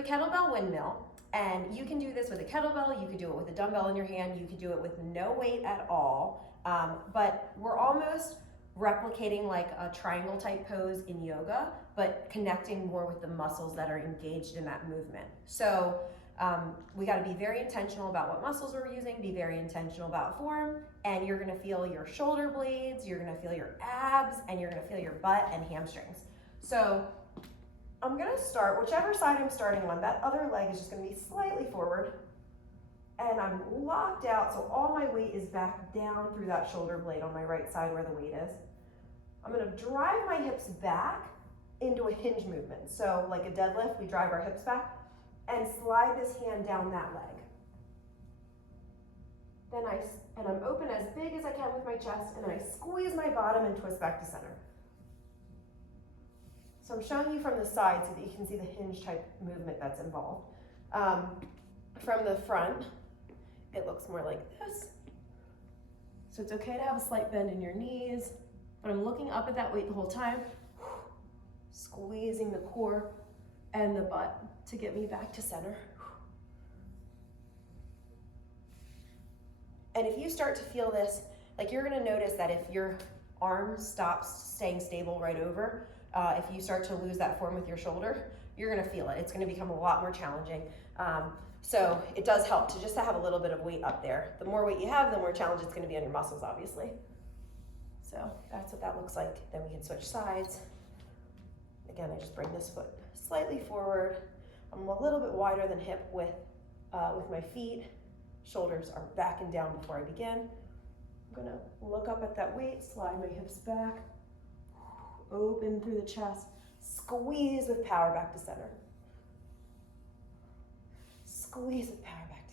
the kettlebell windmill, and you can do this with a kettlebell, you could do it with a dumbbell in your hand, you could do it with no weight at all, but we're almost replicating like a triangle type pose in yoga, but connecting more with the muscles that are engaged in that movement. So we got to be very intentional about what muscles we're using, be very intentional about form, and you're going to feel your shoulder blades, you're going to feel your abs, and you're going to feel your butt and hamstrings. So I'm going to start, whichever side I'm starting on, that other leg is just going to be slightly forward, and I'm locked out, so all my weight is back down through that shoulder blade on my right side where the weight is. I'm going to drive my hips back into a hinge movement. So like a deadlift, we drive our hips back and slide this hand down that leg. Then I'm open as big as I can with my chest, and then I squeeze my bottom and twist back to center. So I'm showing you from the side so that you can see the hinge type movement that's involved. From the front, it looks more like this. So it's okay to have a slight bend in your knees, but I'm looking up at that weight the whole time, squeezing the core and the butt to get me back to center. And if you start to feel this, like you're gonna notice that if your arm stops staying stable right over, if you start to lose that form with your shoulder, you're gonna feel it. It's gonna become a lot more challenging. So it does help to just have a little bit of weight up there. The more weight you have, the more challenge it's gonna be on your muscles, obviously. So that's what that looks like. Then we can switch sides. Again, I just bring this foot slightly forward. I'm a little bit wider than hip width with my feet. Shoulders are back and down before I begin. I'm gonna look up at that weight, slide my hips back, open through the chest, squeeze with power back to center. Squeeze with power back